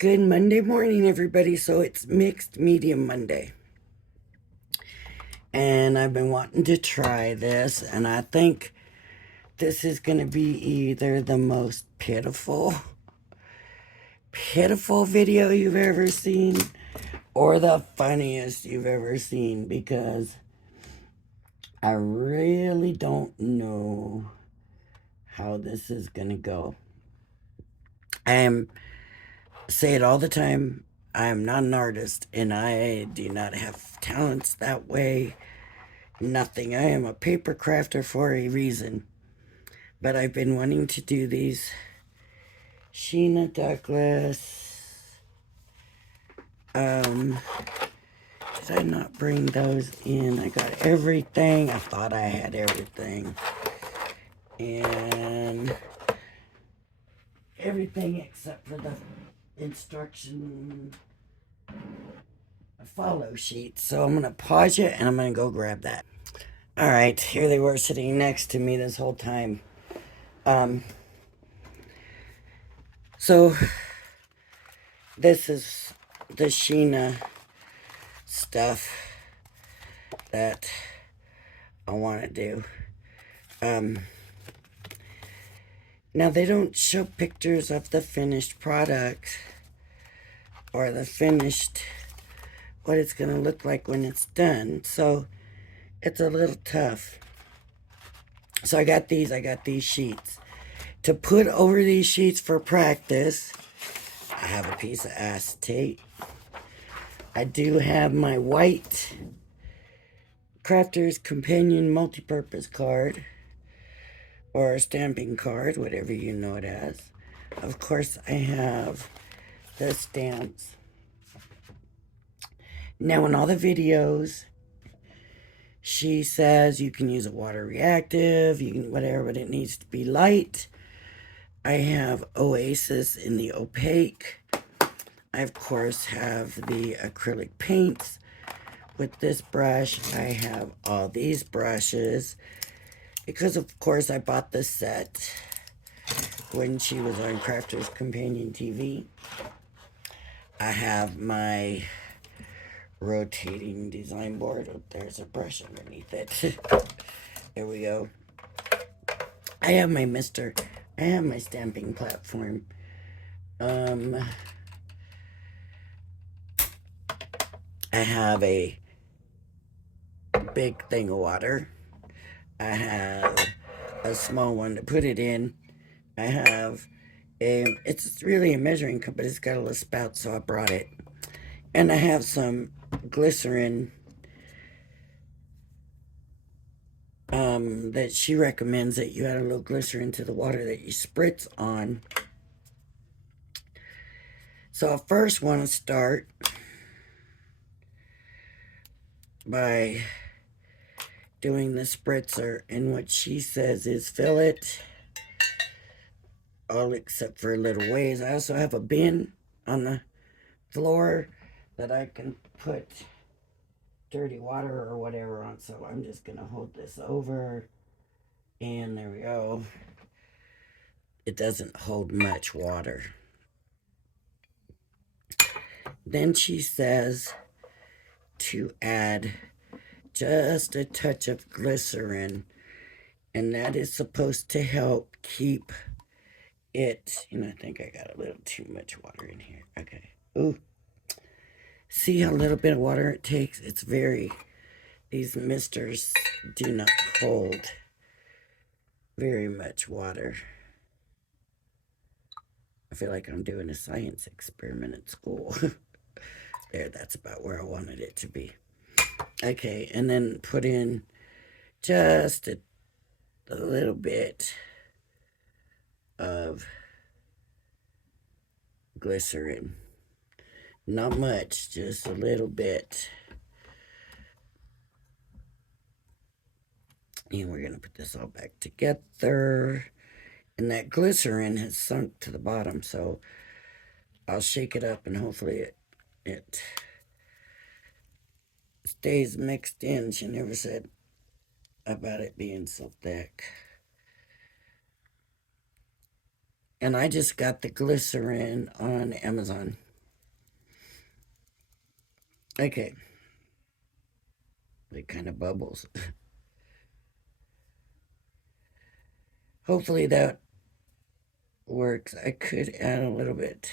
Good Monday morning, everybody. So it's mixed medium Monday. And I've been wanting to try this, and I think this is going to be either the most pitiful video you've ever seen or the funniest you've ever seen, because I really don't know how this is going to go. Say it all the time. I am not an artist, and I do not have talents that way. Nothing. I am a paper crafter for a reason. But I've been wanting to do these Sheena Douglas. Did I not bring those in? I got everything. I thought I had everything. And everything except for the instruction follow sheet. So I'm going to pause it and I'm going to go grab that. All right, here they were sitting next to me this whole time. So this is the Sheena stuff that I want to do. Now they don't show pictures of the finished product or the finished, what it's going to look like when it's done. So it's a little tough. So I got these sheets. To put over these sheets for practice, I have a piece of acetate. I do have my white Crafter's Companion multi-purpose card, or a stamping card, whatever you know it as. Of course, I have the stamps. Now, in all the videos, she says you can use a water reactive, you can whatever, but it needs to be light. I have Oasis in the opaque. I, of course, have the acrylic paints. With this brush, I have all these brushes because, of course, I bought this set when she was on Crafter's Companion TV. I have my rotating design board. Oh, there's a brush underneath it. There we go. I have my stamping platform. I have a big thing of water. I have a small one to put it in. I have it's really a measuring cup, but it's got a little spout, so I brought it. And I have some glycerin that she recommends that you add a little glycerin to the water that you spritz on. So I first want to start by doing the spritzer, and what she says is fill it all except for a little ways. I also have a bin on the floor that I can put dirty water or whatever on, so I'm just gonna hold this over, and there we go. It doesn't hold much water. Then she says to add just a touch of glycerin, and that is supposed to help keep it, I think I got a little too much water in here. Okay. Ooh. See how little bit of water it takes? These misters do not hold very much water. I feel like I'm doing a science experiment at school. There, that's about where I wanted it to be. Okay, and then put in just a little bit of glycerin. Not much, just a little bit. And we're going to put this all back together. And that glycerin has sunk to the bottom, so I'll shake it up and hopefully it stays mixed in. She never said about it being so thick. And I just got the glycerin on Amazon. Okay. It kind of bubbles. Hopefully that works. I could add a little bit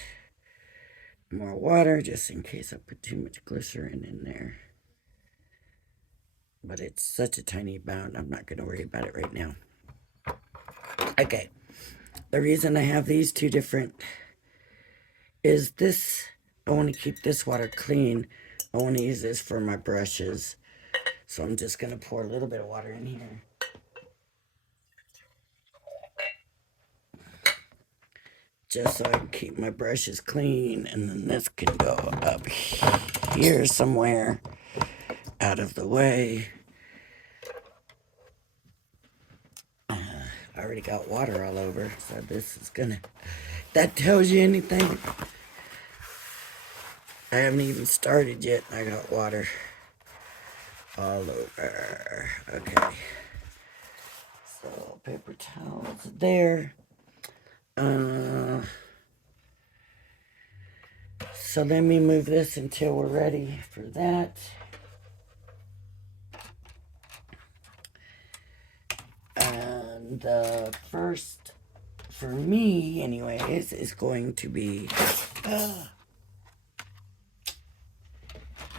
more water just in case I put too much glycerin in there. But it's such a tiny amount, I'm not going to worry about it right now. Okay. The reason I have these two different is this, I want to keep this water clean. I want to use this for my brushes. So I'm just going to pour a little bit of water in here. Just so I can keep my brushes clean. And then this can go up here somewhere out of the way. I already got water all over, so this is gonna, that tells you anything? I haven't even started yet. I got water all over. Okay. So paper towels there. So let me move this until we're ready for that. And the first, for me anyways, is going to be the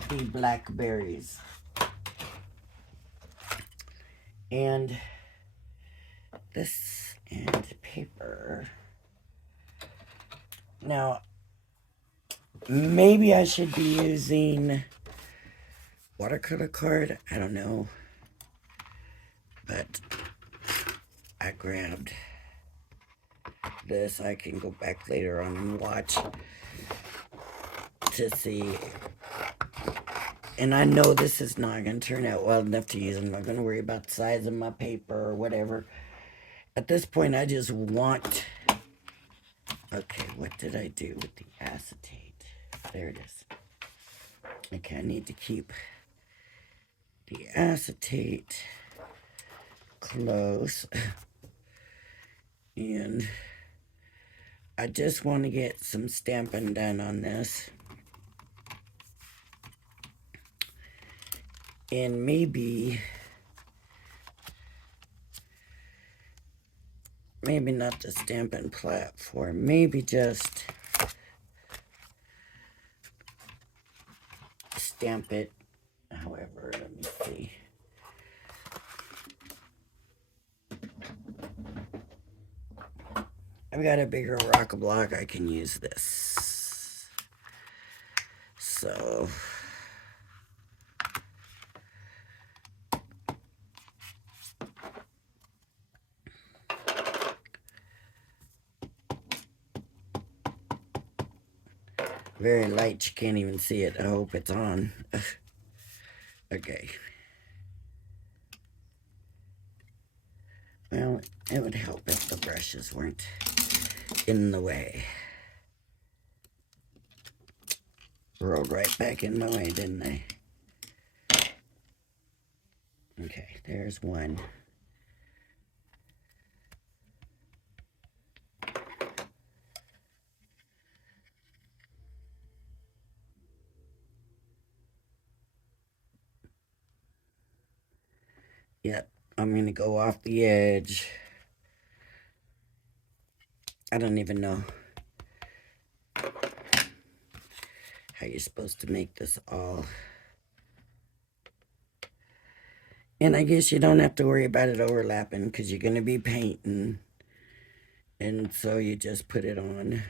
blackberries. And this and paper. Now, maybe I should be using watercolor card. I don't know. But I grabbed this. I can go back later on and watch to see. And I know this is not going to turn out well enough to use. I'm not going to worry about the size of my paper or whatever. At this point, I just want... Okay, what did I do with the acetate? There it is. Okay, I need to keep the acetate close. And I just want to get some stamping done on this. And maybe not the stamping platform, maybe just stamp it. However, let me see. I've got a bigger rock block, I can use this. So very light, you can't even see it. I hope it's on. Okay. Well, it would help if the brushes weren't in the way. Rolled right back in my way, didn't they? Okay, there's one. Yep, I'm gonna go off the edge. I don't even know how you're supposed to make this all. And I guess you don't have to worry about it overlapping because you're gonna be painting. And so you just put it on.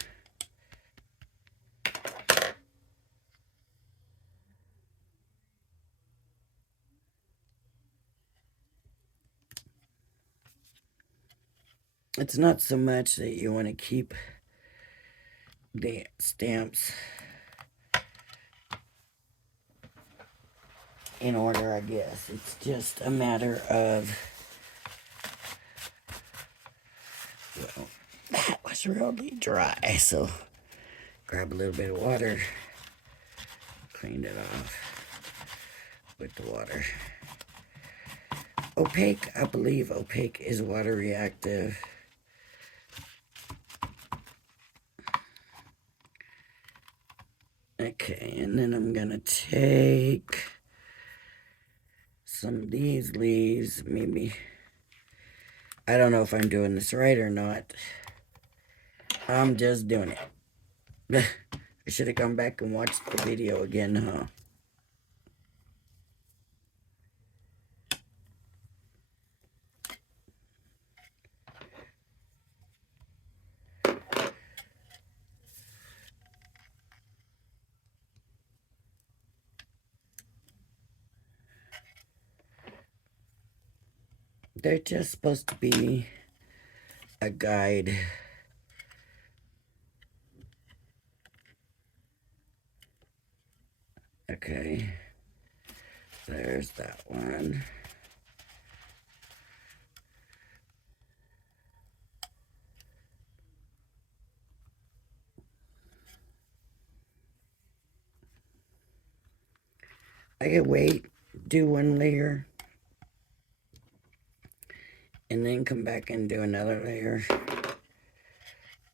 It's not so much that you want to keep the stamps in order, I guess. It's just a matter of, well, that was really dry, so grab a little bit of water, cleaned it off with the water. Opaque, I believe opaque is water reactive. Okay, and then I'm gonna take some of these leaves, maybe. I don't know if I'm doing this right or not. I'm just doing it. I should have gone back and watched the video again, huh? They're just supposed to be a guide. Okay, there's that one. I could wait, do one layer, and then come back and do another layer.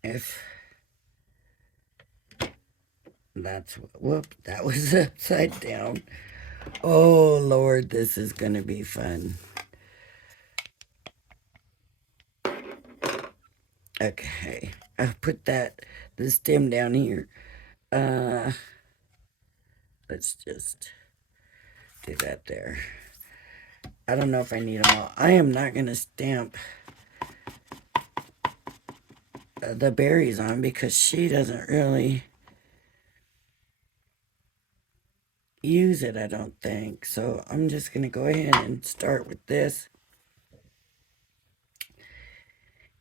If that's, whoop, that was upside down. Oh, Lord, this is going to be fun. Okay, I'll put the stem down here. Let's just do that there. I don't know if I need them all. I am not going to stamp the berries on because she doesn't really use it, I don't think. So I'm just going to go ahead and start with this.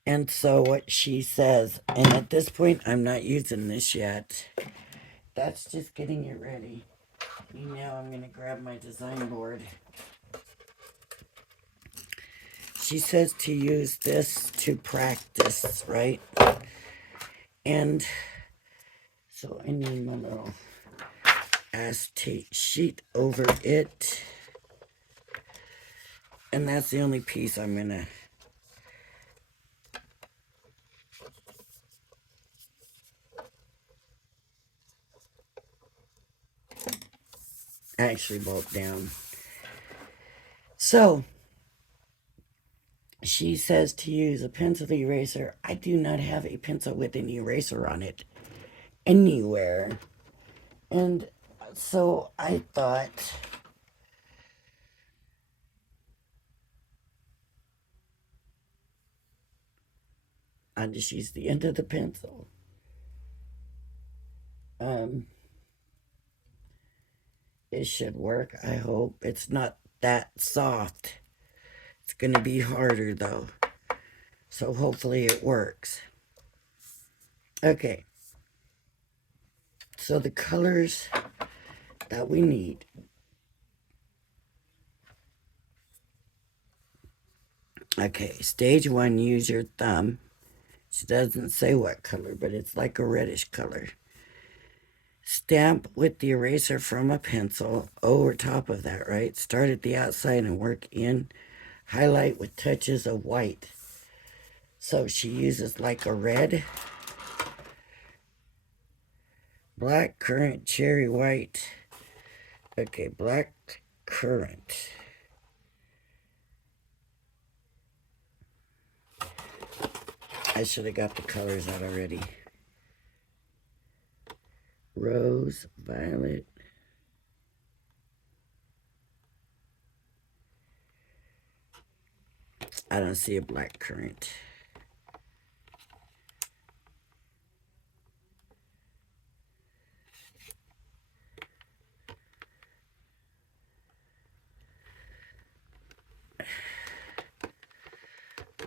And so what she says, and at this point, I'm not using this yet. That's just getting it ready. Now I'm going to grab my design board. She says to use this to practice, right? And so I need my little acetate sheet over it. And that's the only piece I'm going to actually bolt down. So she says to use a pencil eraser. I do not have a pencil with an eraser on it anywhere. And so I thought, I'll just use the end of the pencil. It should work, I hope. It's not that soft. It's going to be harder, though. So hopefully it works. Okay. So the colors that we need. Okay, stage 1, use your thumb. She doesn't say what color, but it's like a reddish color. Stamp with the eraser from a pencil over top of that, right? Start at the outside and work in. Highlight with touches of white. So she uses like a red, black, currant, cherry, white. Okay, black, currant. I should have got the colors out already. Rose, violet. I don't see a black currant.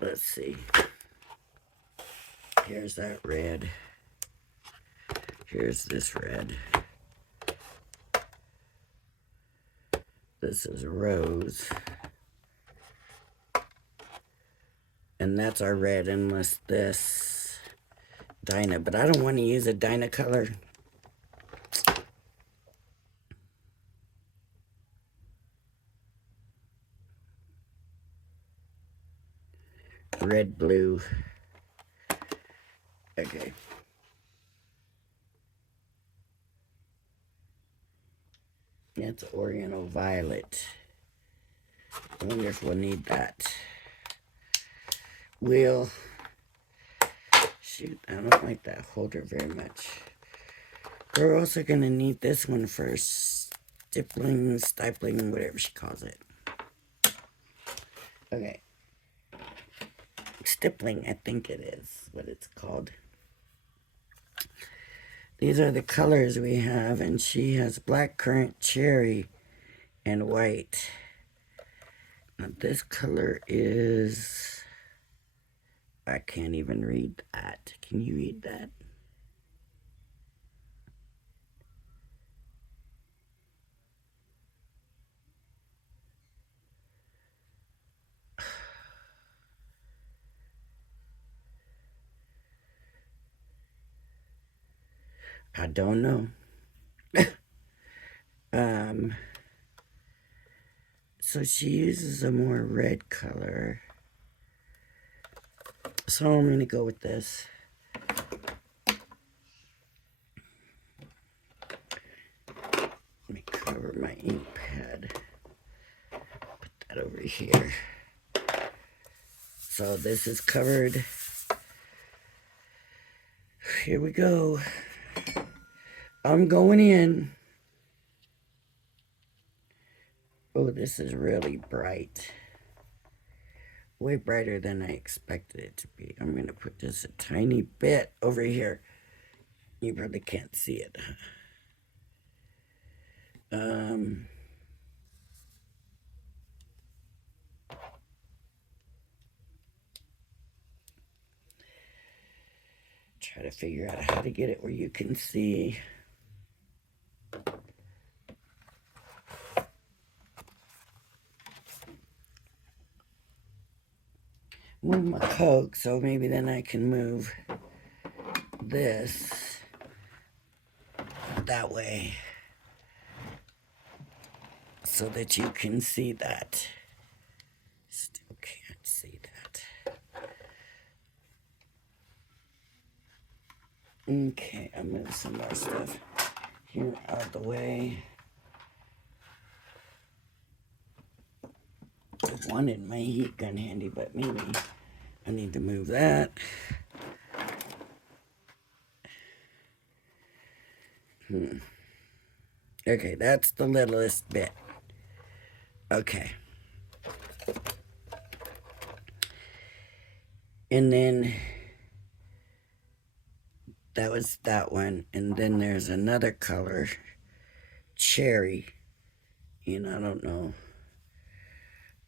Let's see. Here's that red. Here's this red. This is rose. And that's our red, unless this Dyna. But I don't want to use a Dyna color. Red, blue. Okay. It's Oriental Violet. I wonder if we'll need that. Shoot, I don't like that holder very much. We're also going to need this one for stipling, whatever she calls it. Okay. Stippling, I think it is what it's called. These are the colors we have, and she has black currant, cherry, and white. Now this color is... I can't even read that. Can you read that? I don't know. So she uses a more red color. So I'm going to go with this. Let me cover my ink pad. Put that over here. So this is covered. Here we go. I'm going in. Oh, this is really bright. Way brighter than I expected it to be. I'm going to put just a tiny bit over here. You probably can't see it. Try to figure out how to get it where you can see. Move my Coke, so maybe then I can move this that way so that you can see that. Still can't see that. Okay, I'll move some more stuff here out of the way. I wanted my heat gun handy, but maybe I need to move that. Okay, that's the littlest bit. Okay. And then that was that one. And then there's another color, cherry. And I don't know.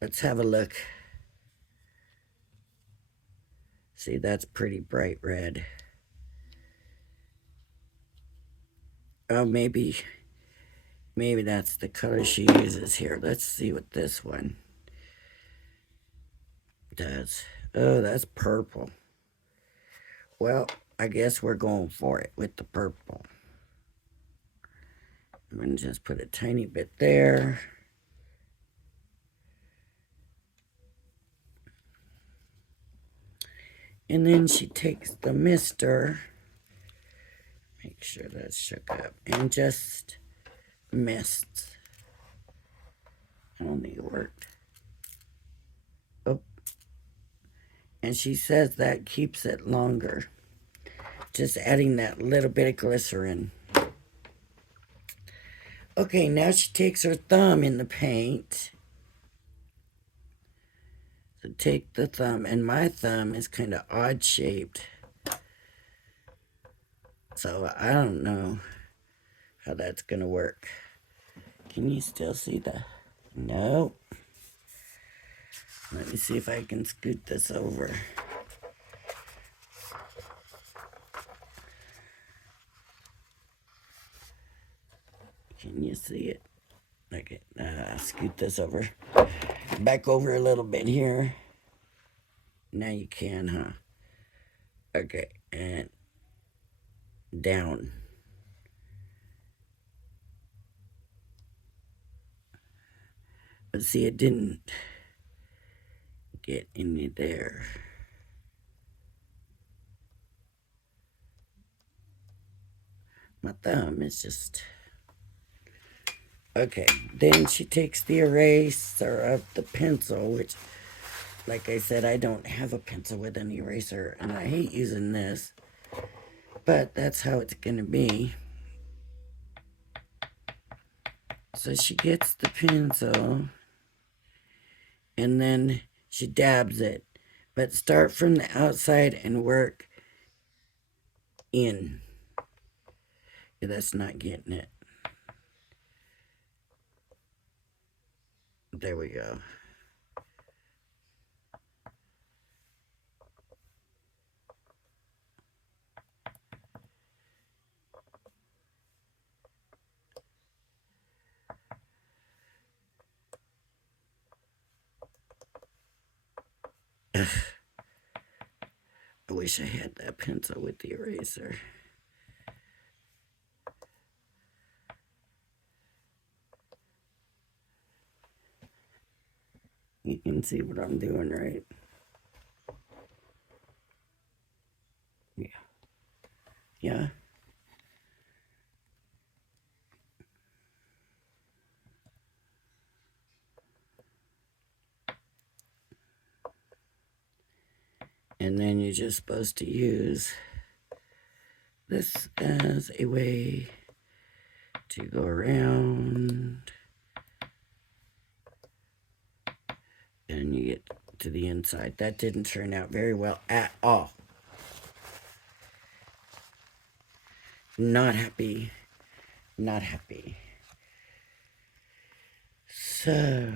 Let's have a look. See, that's pretty bright red. Oh, maybe that's the color she uses here. Let's see what this one does. Oh, that's purple. Well, I guess we're going for it with the purple. I'm going to just put a tiny bit there. And then she takes the mister. Make sure that's shook up. And just mists. I don't think it worked. Oh. And she says that keeps it longer. Just adding that little bit of glycerin. Okay, now she takes her thumb in the paint. So take the thumb, and my thumb is kind of odd shaped. So I don't know how that's going to work. Can you still see the... No. Let me see if I can scoot this over. Can you see it? Okay, scoot this over. Back over a little bit here. Now you can, huh? Okay, and down. But see, it didn't get any there. My thumb is just Okay, then she takes the eraser of the pencil, which, like I said, I don't have a pencil with an eraser, and I hate using this, but that's how it's gonna be. So she gets the pencil, and then she dabs it, but start from the outside and work in. Yeah, that's not getting it. There we go. I wish I had that pencil with the eraser. You can see what I'm doing, right? Yeah. Yeah. And then you're just supposed to use this as a way to go around, and you get to the inside. That didn't turn out very well at all. Not happy. Not happy. So,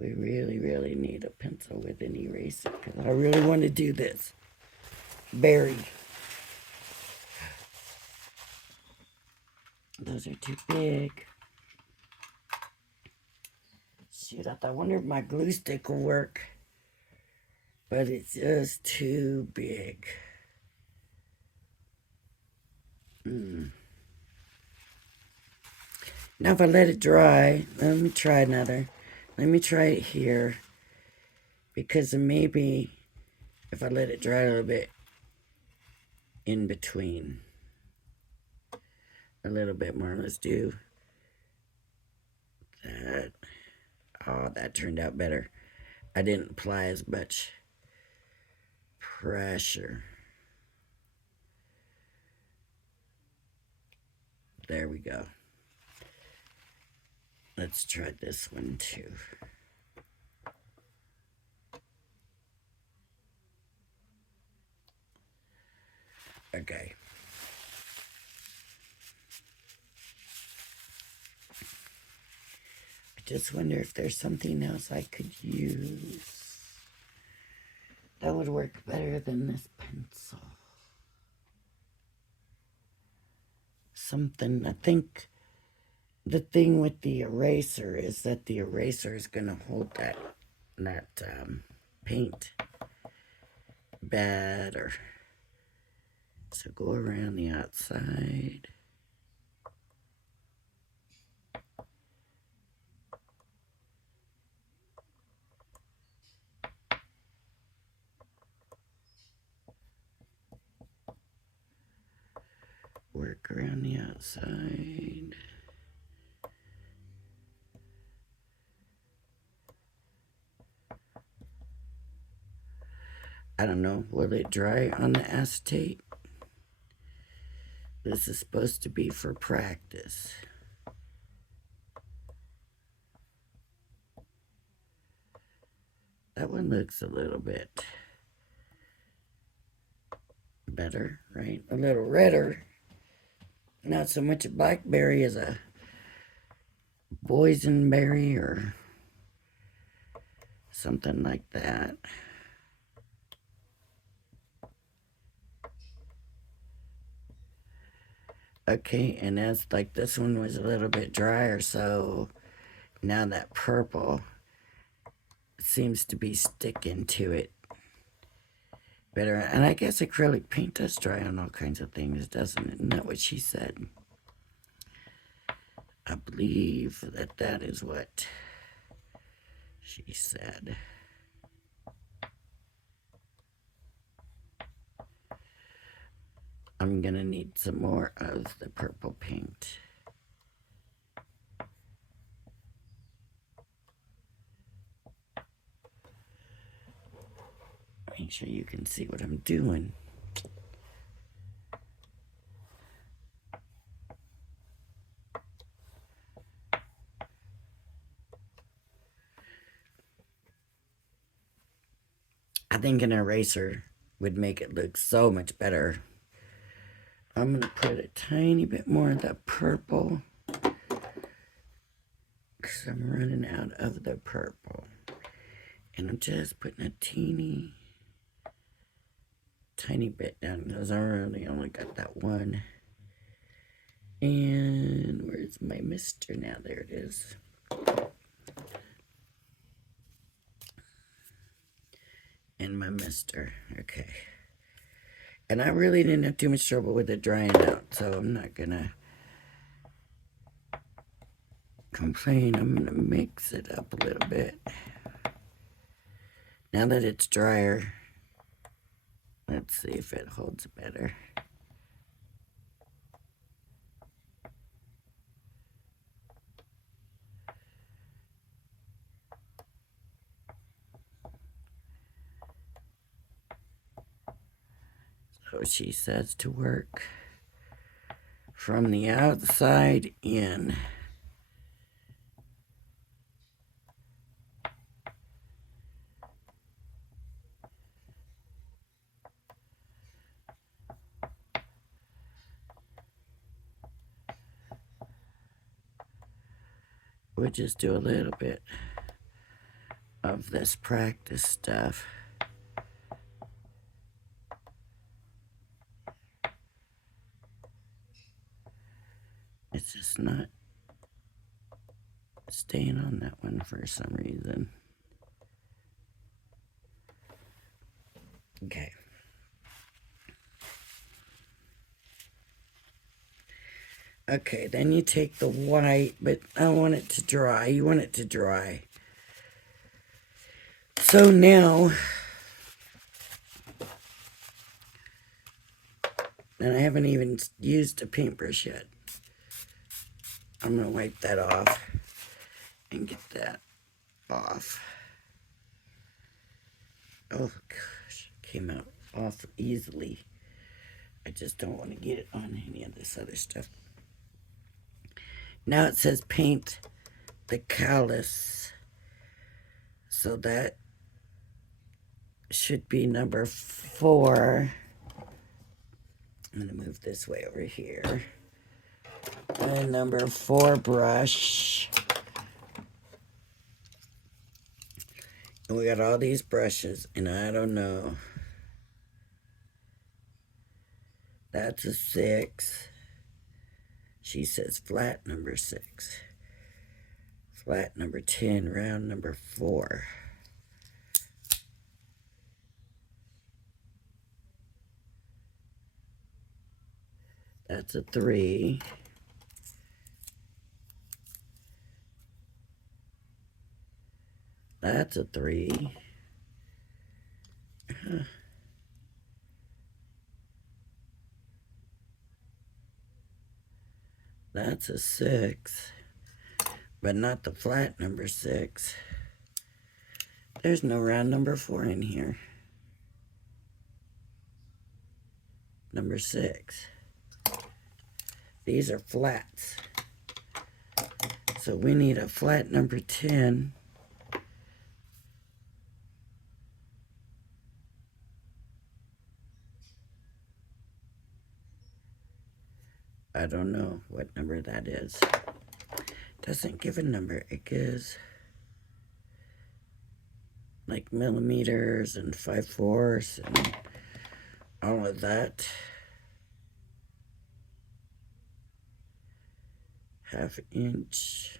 we really need a pencil with an eraser because I really want to do this berry. Those are too big. Shoot, I wonder if my glue stick will work, but it's just too big. Now if I let it dry, let me try another. Let me try it here, because maybe if I let it dry a little bit in between, a little bit more. Let's do that. Oh, that turned out better. I didn't apply as much pressure. There we go. Let's try this one too. Okay. I just wonder if there's something else I could use that would work better than this pencil. Something, I think the thing with the eraser is that the eraser is going to hold that paint better. So go around the outside. Work around the outside. I don't know, will it dry on the acetate? This is supposed to be for practice. That one looks a little bit better, right? A little redder. Not so much a blackberry as a boysenberry or something like that. Okay, and as like this one was a little bit drier, so now that purple seems to be sticking to it better. And I guess acrylic paint does dry on all kinds of things, doesn't it? Isn't that what she said? I believe that that is what she said. I'm gonna need some more of the purple paint. Make sure you can see what I'm doing. I think an eraser would make it look so much better. I'm going to put a tiny bit more of the purple because I'm running out of the purple. And I'm just putting a tiny bit down because I really only got that one. And where's my mister now? There it is. And my mister. Okay. And I really didn't have too much trouble with it drying out, so I'm not gonna complain. I'm gonna mix it up a little bit. Now that it's drier, let's see if it holds better. So she says to work from the outside in. We'll just do a little bit of this practice stuff. It's just not staying on that one for some reason. Okay. Okay, then you take the white, but I want it to dry. You want it to dry. So now, and I haven't even used a paintbrush yet. I'm going to wipe that off and get that off. Oh gosh, came out off easily. I just don't want to get it on any of this other stuff. Now it says paint the callus. So that should be number 4. I'm going to move this way over here. And number 4 brush. And we got all these brushes, and I don't know. That's a 6. She says flat number 6. Flat number 10, round number 4. That's a 3. That's a 3. That's a 6. But not the flat number 6. There's no round number 4 in here. Number 6. These are flats. So we need a flat number 10. I don't know what number that is. Doesn't give a number. It gives like millimeters and 5/4 and all of that. Half inch.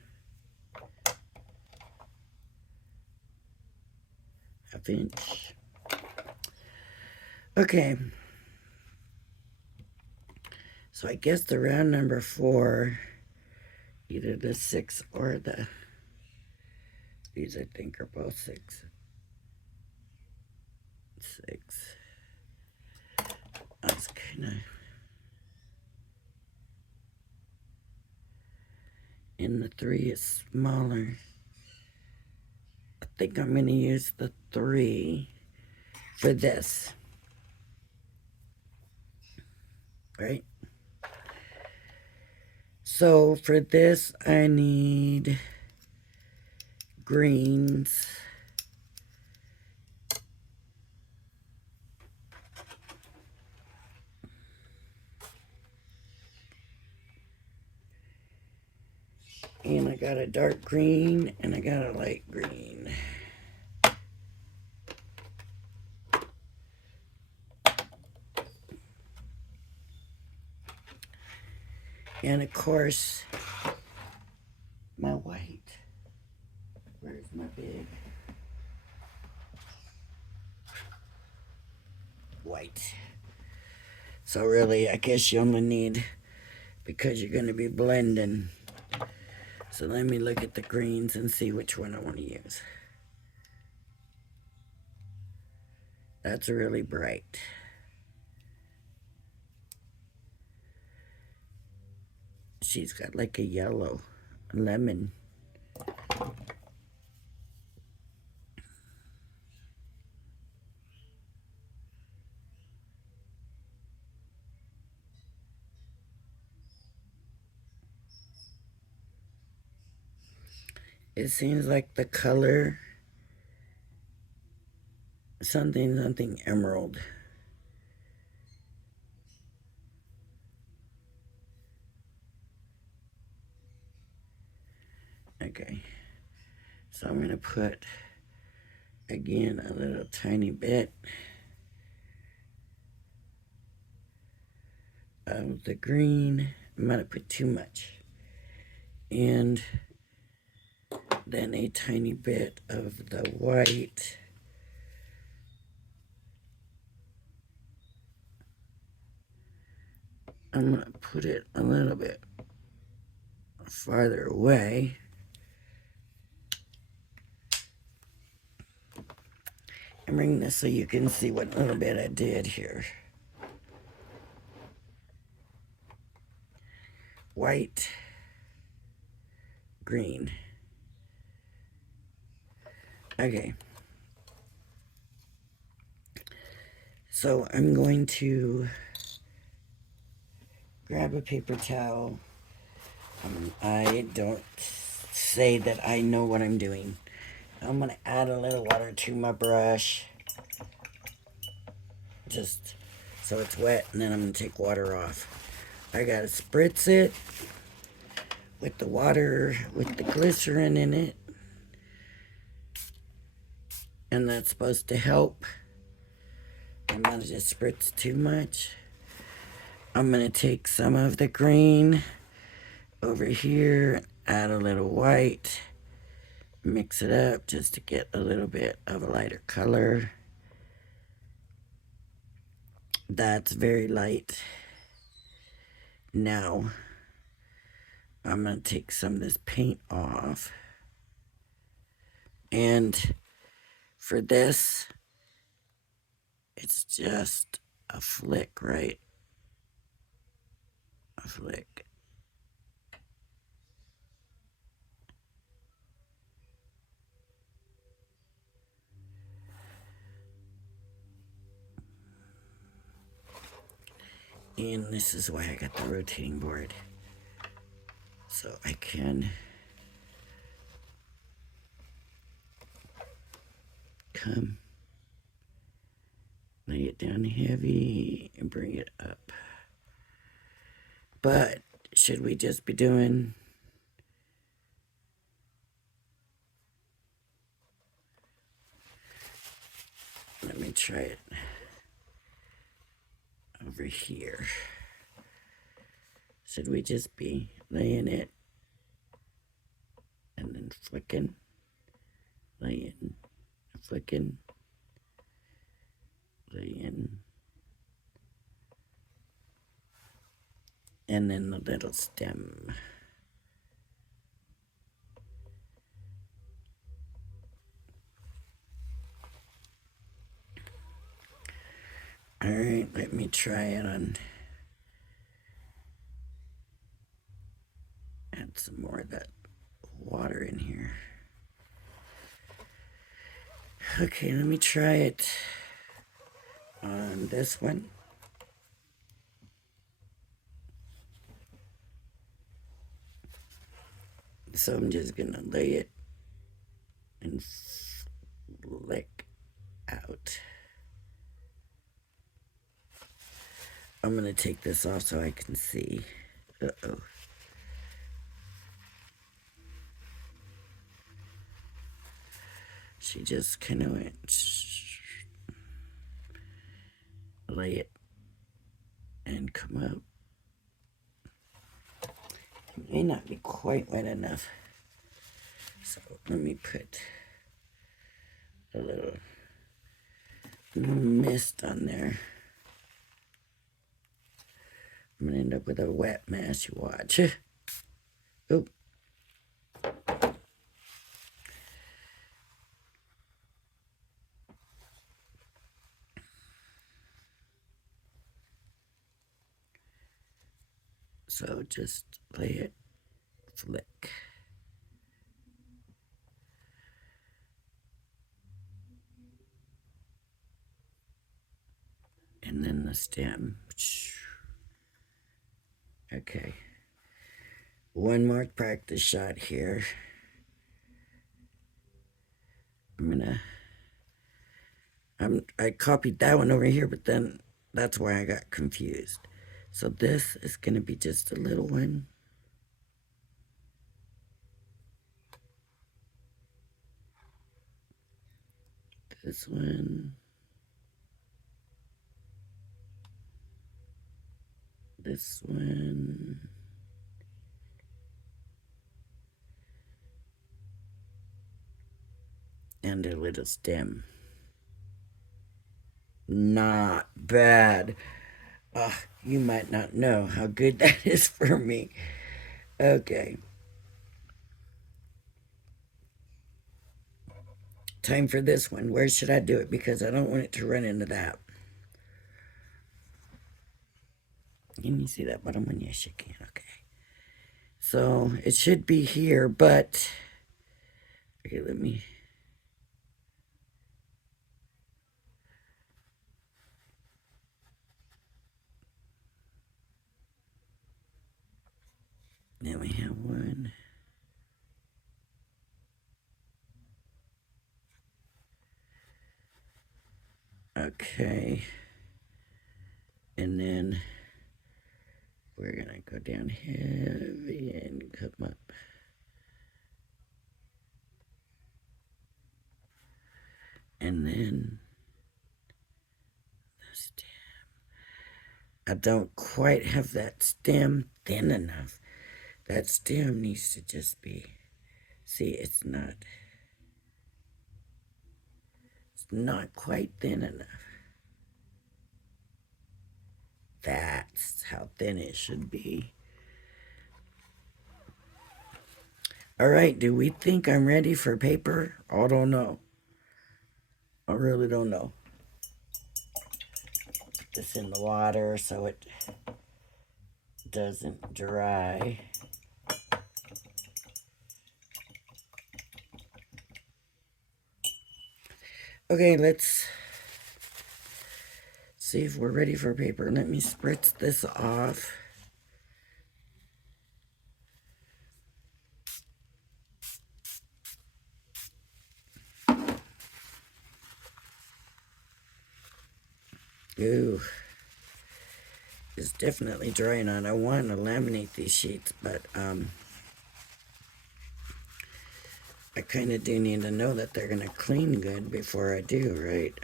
Half inch. Okay. So I guess the round number 4, either the 6 or the, these I think are both 6. 6. That's kind of, and the 3 is smaller. I think I'm going to use the 3 for this. Right? So for this, I need greens. And I got a dark green and I got a light green. And of course, my white. Where's my big white? So really, I guess you only need, because you're going to be blending. So let me look at the greens and see which one I want to use. That's really bright. She's got like a yellow lemon. It seems like the color, something emerald. Okay, so I'm going to put, again, a little tiny bit of the green. I'm going to put too much. And then a tiny bit of the white. I'm going to put it a little bit farther away. And bring this so you can see what little bit I did here. White, green. Okay. So I'm going to grab a paper towel. I don't say that I know what I'm doing. I'm going to add a little water to my brush. Just so it's wet, and then I'm going to take water off. I got to spritz it with the water, with the glycerin in it. And that's supposed to help. I'm going to just spritz too much. I'm going to take some of the green over here, add a little white, mix it up just to get a little bit of a lighter color. That's very light. Now, I'm going to take some of this paint off. And for this, it's just a flick, right? A flick. And this is why I got the rotating board. So I can come, lay it down heavy, and bring it up. But should we just be doing... Let me try it over here. Should we just be laying it and then flicking, laying, flicking, laying, and then the little stem. All right, let me try it on. Add some more of that water in here. Okay, let me try it. on this one. So I'm just gonna lay it and flick out. I'm gonna take this off so I can see. Uh-oh. She just kind of went, lay it and come up. It may not be quite wet enough. So let me put a little mist on there. I'm gonna end up with a wet mess, you watch. Oh. So just lay it, flick. And then the stem. Okay. One more practice shot here. I copied that one over here, but then that's why I got confused. So this is going to be just a little one. This one. This one. And a little stem. Not bad. You might not know how good that is for me. Okay. Time for this one. Where should I do it? Because I don't want it to run into that. Can you see that bottom one? Yes, you can. Okay. So it should be here, but okay, let me. Now we have one. Okay. And then we're going to go down heavy and come up. And then the stem. I don't quite have that stem thin enough. That stem needs to just be, see, it's not quite thin enough. That's how thin it should be. All right, do we think I'm ready for paper? I don't know. I really don't know. Put this in the water so it doesn't dry. Okay, let's see if we're ready for paper. Let me spritz this off. Ooh, it's definitely drying on. I want to laminate these sheets, but I kind of do need to know that they're going to clean good before I do, right?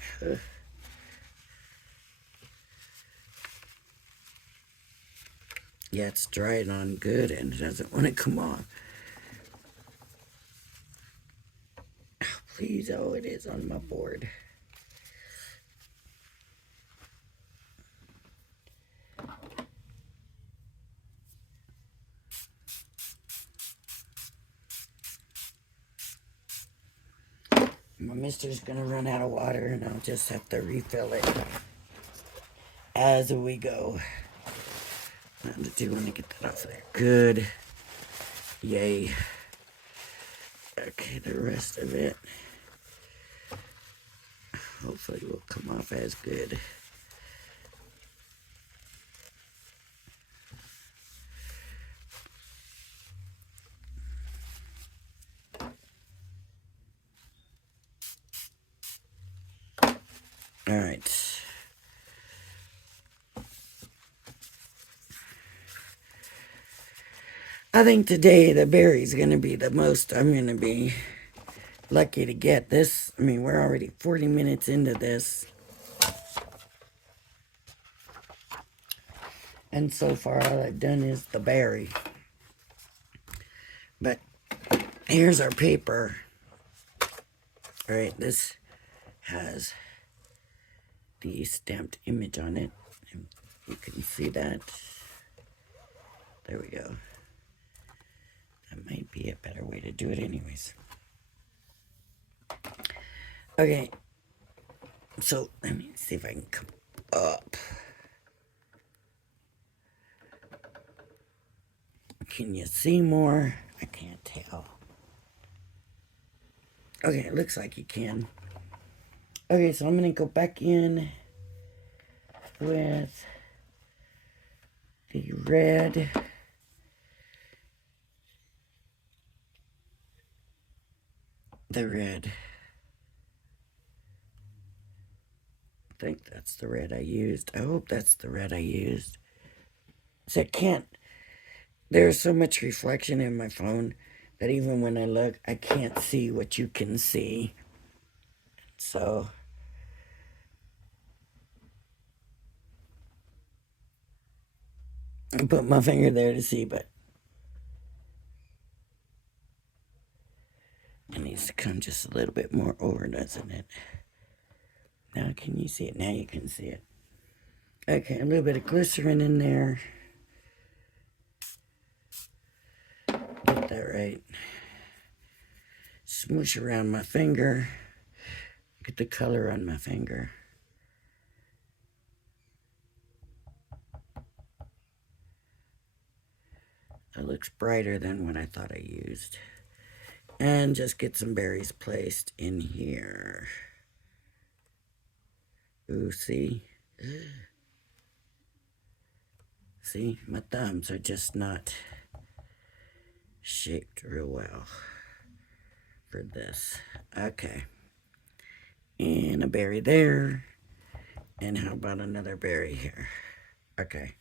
Yeah, it's drying on good and it doesn't want to come off. Oh, please, oh, it is on my board. My mister's gonna run out of water and I'll just have to refill it as we go. I do want to get that off there. Good. Yay. Okay, the rest of it hopefully will come off as good. All right. I think today the berry's going to be the most I'm going to be lucky to get. This, I mean, we're already 40 minutes into this. And so far all I've done is the berry. But here's our paper. All right, this has the stamped image on it. And you can see that. There we go. That might be a better way to do it anyways. Okay, so let me see if I can come up. Can you see more? I can't tell. Okay, it looks like you can. Okay, so I'm going to go back in with the red. The red. I think that's the red I used. I hope that's the red I used. So I can't, there's so much reflection in my phone that even when I look, I can't see what you can see. So I put my finger there to see, but it needs to come just a little bit more over, doesn't it? Now can you see it? Now you can see it. Okay, a little bit of glycerin in there. Get that right. Smoosh around my finger. Get the color on my finger. That looks brighter than what I thought I used. And just get some berries placed in here. Ooh, see? See, my thumbs are just not shaped real well for this. Okay. And a berry there. And how about another berry here? Okay.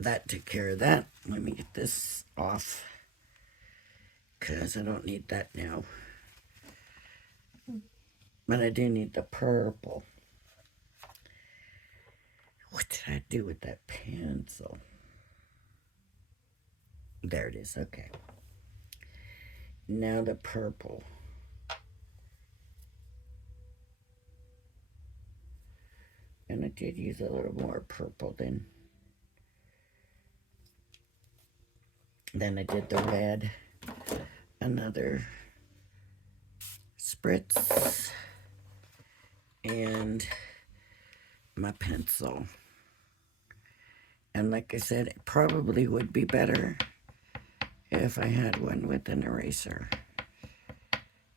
That took care of that. Let me get this off, because I don't need that now. But I do need the purple. What did I do with that pencil? There it is. Okay. Now the purple. And I did use a little more purple than I did the red. Another spritz. And my pencil. And like I said, it probably would be better if I had one with an eraser.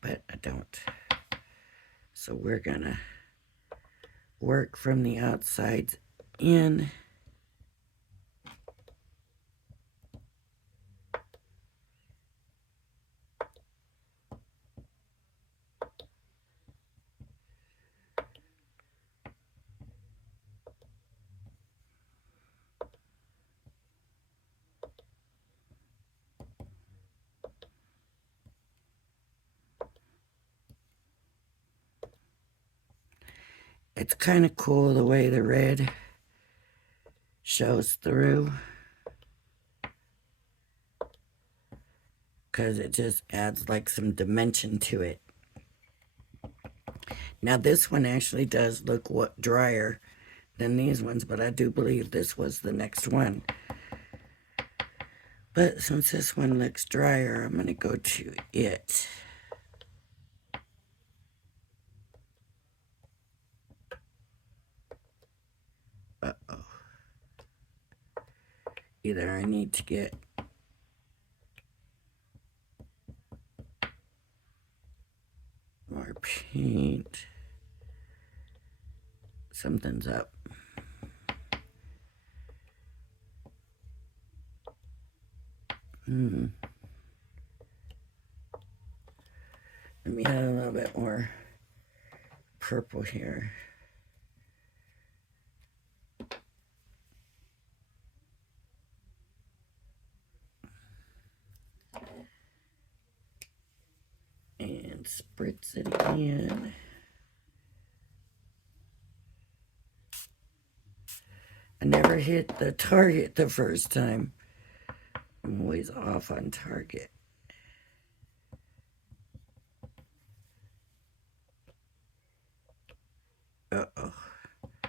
But I don't. So we're gonna work from the outside in. It's kind of cool the way the red shows through, because it just adds like some dimension to it. Now this one actually does look drier than these ones, but I do believe this was the next one. But since this one looks drier, I'm going to go to it. Uh-oh. Either I need to get more paint. Something's up. Let me add a little bit more purple here. And spritz it again. I never hit the target the first time. I'm always off on target. Uh-oh. I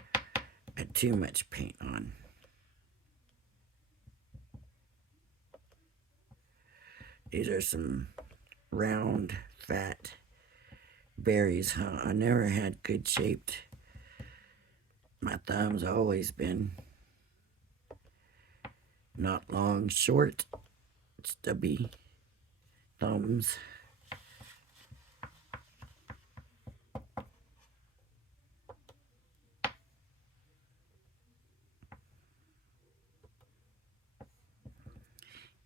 had too much paint on. These are some round, fat berries, huh? I never had good shaped. My thumb's always been not long, short, stubby thumbs.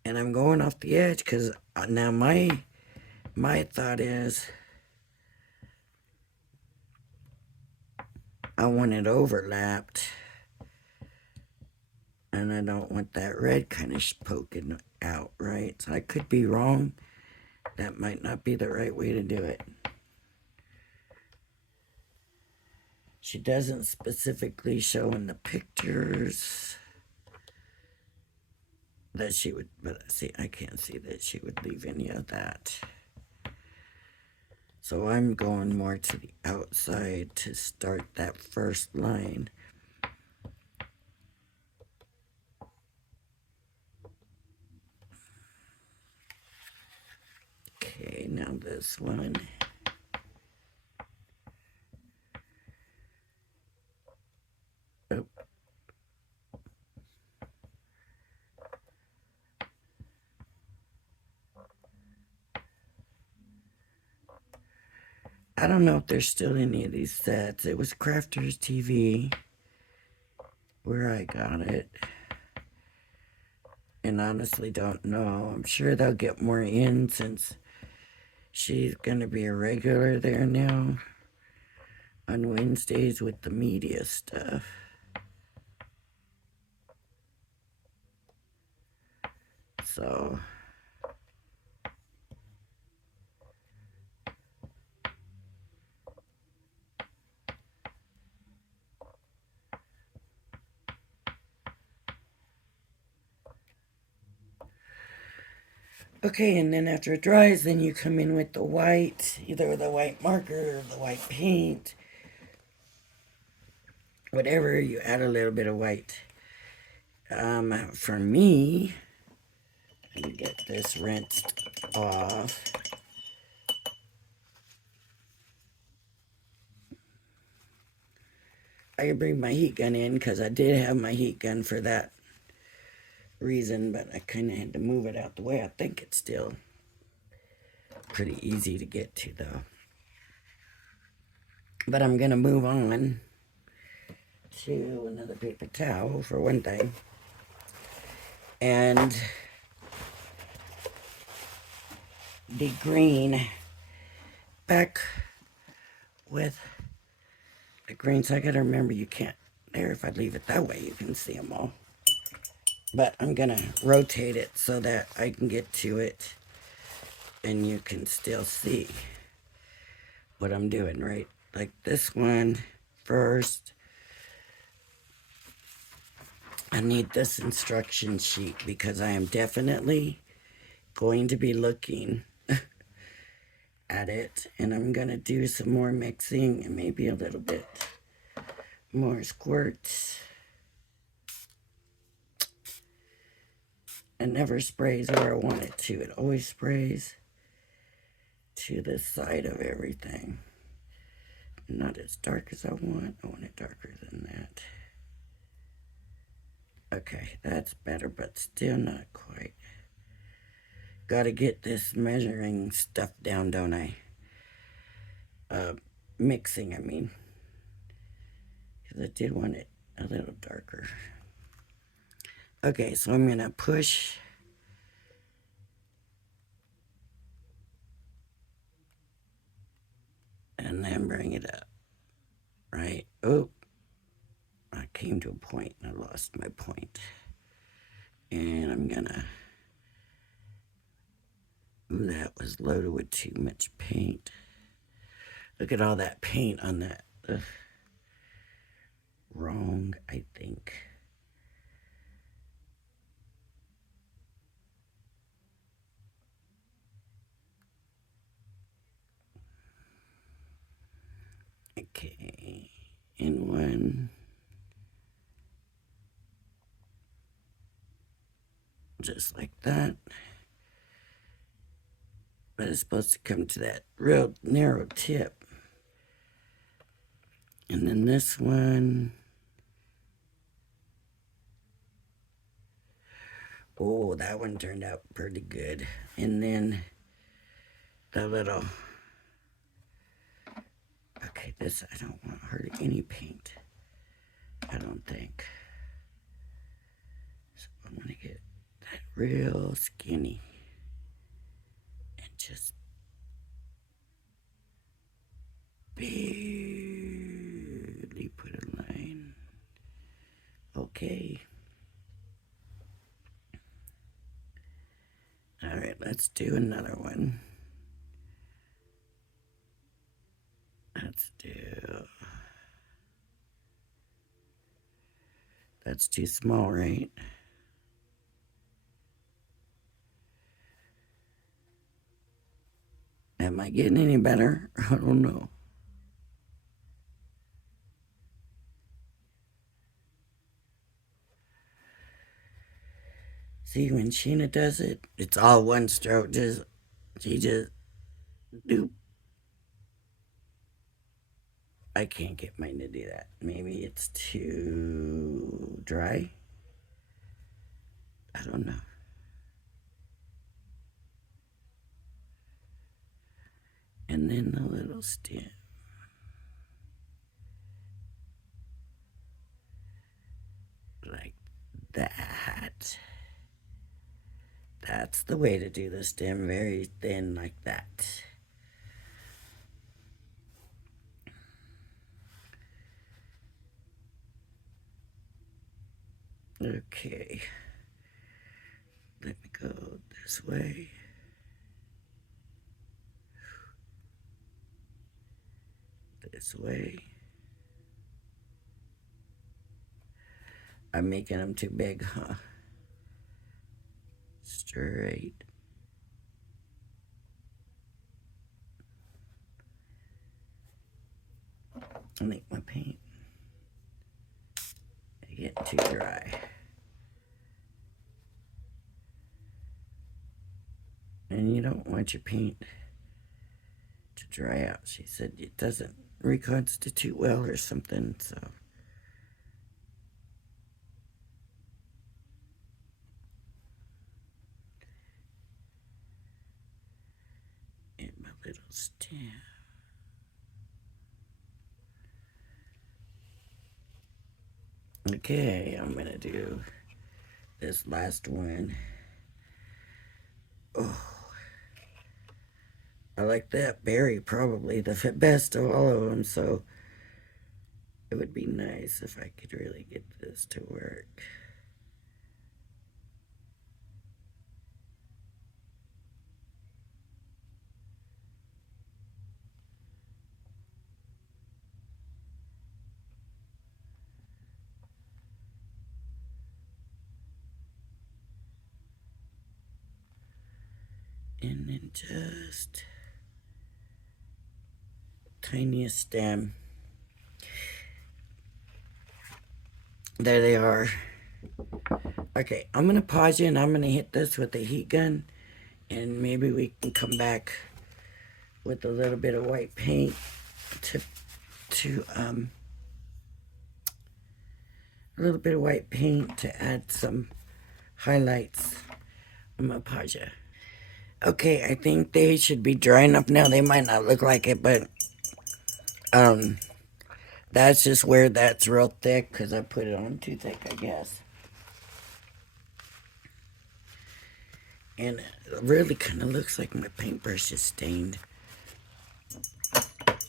And I'm going off the edge because now my thought is I want it overlapped, and I don't want that red kind of poking out, right? So I could be wrong. That might not be the right way to do it. She doesn't specifically show in the pictures that she would, but see, I can't see that she would leave any of that. So I'm going more to the outside to start that first line. Okay, now this one. Oh. I don't know if there's still any of these sets. It was Crafters TV where I got it. And honestly don't know. I'm sure they'll get more in since she's going to be a regular there now on Wednesdays with the media stuff. So okay, and then after it dries, then you come in with the white, either the white marker or the white paint. Whatever, you add a little bit of white. For me, let me get this rinsed off. I can bring my heat gun in because I did have my heat gun for that reason, but I kind of had to move it out the way. I think it's still pretty easy to get to though. But I'm going to move on to another paper towel for one thing. And the green back with the green. So I got to remember you can't, there, if I leave it that way, you can see them all. But I'm going to rotate it so that I can get to it and you can still see what I'm doing, right? Like this one first. I need this instruction sheet because I am definitely going to be looking at it, and I'm going to do some more mixing and maybe a little bit more squirts. It never sprays where I want it to. It always sprays to the side of everything. Not as dark as I want. I want it darker than that. Okay, that's better, but still not quite. Gotta get this measuring stuff down, don't I? Mixing, I mean. Because I did want it a little darker. Okay, so I'm gonna push and then bring it up. right? Oh, I came to a point and I lost my point. And I'm gonna, ooh, that was loaded with too much paint. Look at all that paint on that. Ugh. Wrong, I think. Okay, in one. Just like that. But it's supposed to come to that real narrow tip. And then this one. Oh, that one turned out pretty good. And then the little, okay, this, I don't want hardly any paint. I don't think. So I'm gonna get that real skinny and just barely put a line. Okay. All right, let's do another one. Let's do, that's too small, right? Am I getting any better? I don't know. See, when Sheena does it, it's all one stroke. She just do. I can't get mine to do that. Maybe it's too dry. I don't know. And then the little stem. Like that. That's the way to do the stem, very thin like that. Okay. Let me go this way. This way. I'm making them too big, huh? Straight. I think my paint is getting too dry. And you don't want your paint to dry out. She said it doesn't reconstitute well or something, so. And my little stem. Okay, I'm gonna do this last one. Oh, I like that berry probably the best of all of them, so it would be nice if I could really get this to work. And then just tiniest stem. There they are. Okay, I'm gonna pause you and I'm gonna hit this with the heat gun, and maybe we can come back with a little bit of white paint to a little bit of white paint to add some highlights. I'm gonna pause you. Okay, I think they should be dry enough now. They might not look like it, but that's just where that's real thick because I put it on too thick, I guess. And it really kind of looks like my paintbrush is stained.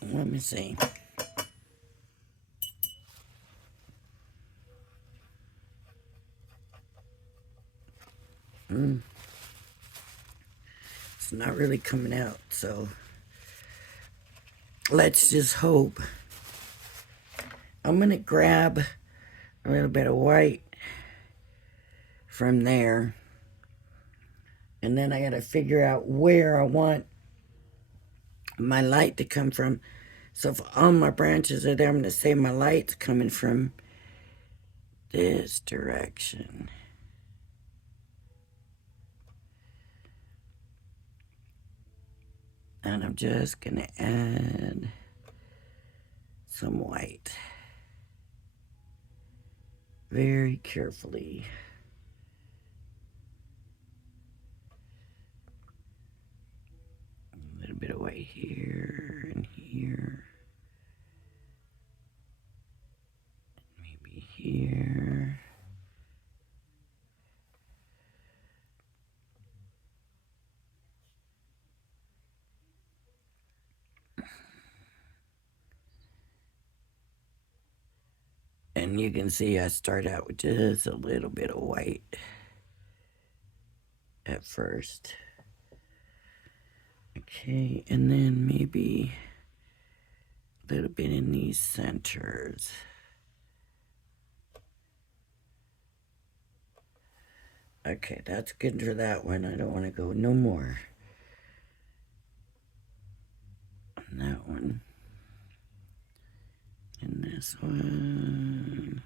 Let me see. It's not really coming out, so let's just hope. I'm going to grab a little bit of white from there, and then I got to figure out where I want my light to come from. So if all my branches are there, I'm going to say my light's coming from this direction. And I'm just going to add some white very carefully. A little bit of white here and here. Maybe here. And you can see I start out with just a little bit of white at first. Okay, and then maybe a little bit in these centers. Okay, that's good for that one. I don't want to go no more on that one. And this one.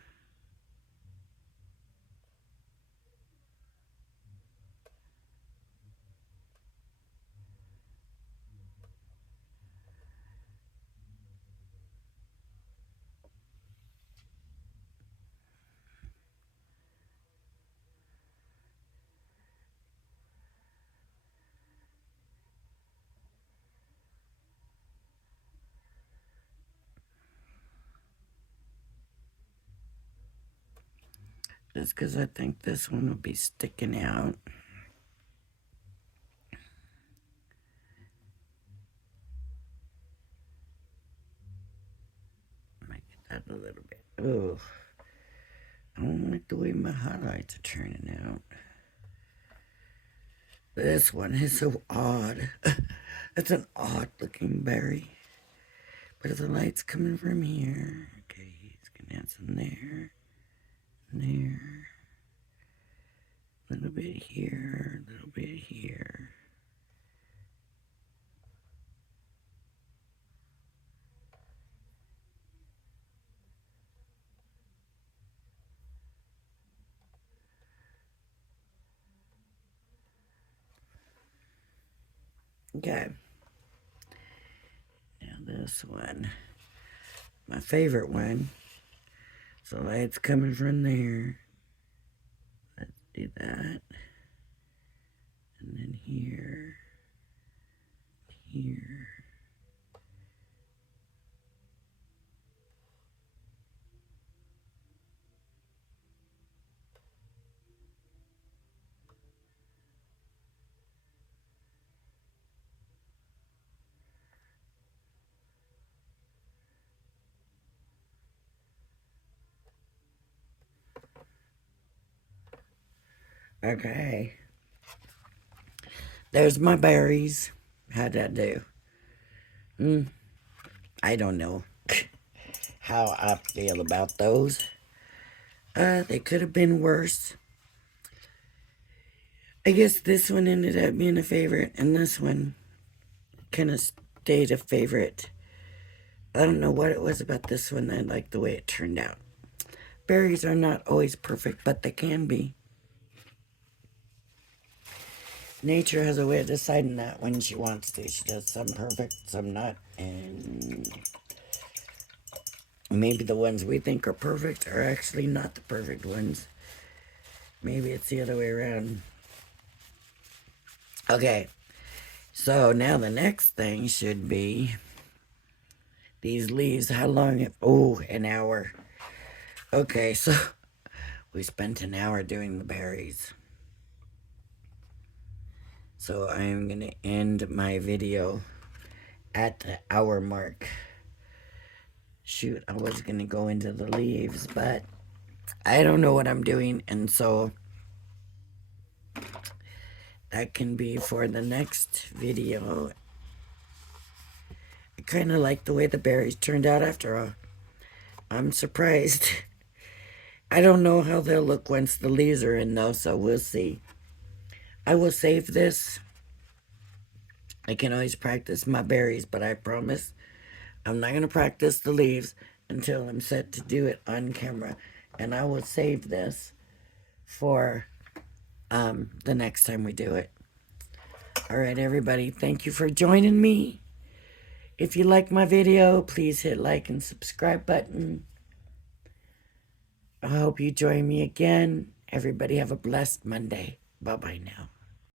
Just because I think this one will be sticking out. Make that a little bit. Oh, I don't like the way my highlights are turning out. This one is so odd. It's an odd looking berry. But if the light's coming from here, okay, he's gonna add some there, there, a little bit here, a little bit here. Okay. Now this one, my favorite one. So light's coming from there. Let's do that. And then here, here. Okay. There's my berries. How'd that do? I don't know how I feel about those. They could have been worse. I guess this one ended up being a favorite, and this one kind of stayed a favorite. I don't know what it was about this one. I like the way it turned out. Berries are not always perfect, but they can be. Nature has a way of deciding that when she wants to. She does some perfect, some not, and maybe the ones we think are perfect are actually not the perfect ones. Maybe it's the other way around. Okay, so now the next thing should be these leaves. How long? Oh, an hour. Okay, so we spent an hour doing the berries. So I am going to end my video at the hour mark. Shoot, I was going to go into the leaves, but I don't know what I'm doing, and so that can be for the next video. I kind of like the way the berries turned out after all. I'm surprised. I don't know how they'll look once the leaves are in though, so we'll see. I will save this. I can always practice my berries, but I promise I'm not going to practice the leaves until I'm set to do it on camera. And I will save this for the next time we do it. All right, everybody, thank you for joining me. If you like my video, please hit like and subscribe button. I hope you join me again. Everybody have a blessed Monday. Bye-bye now.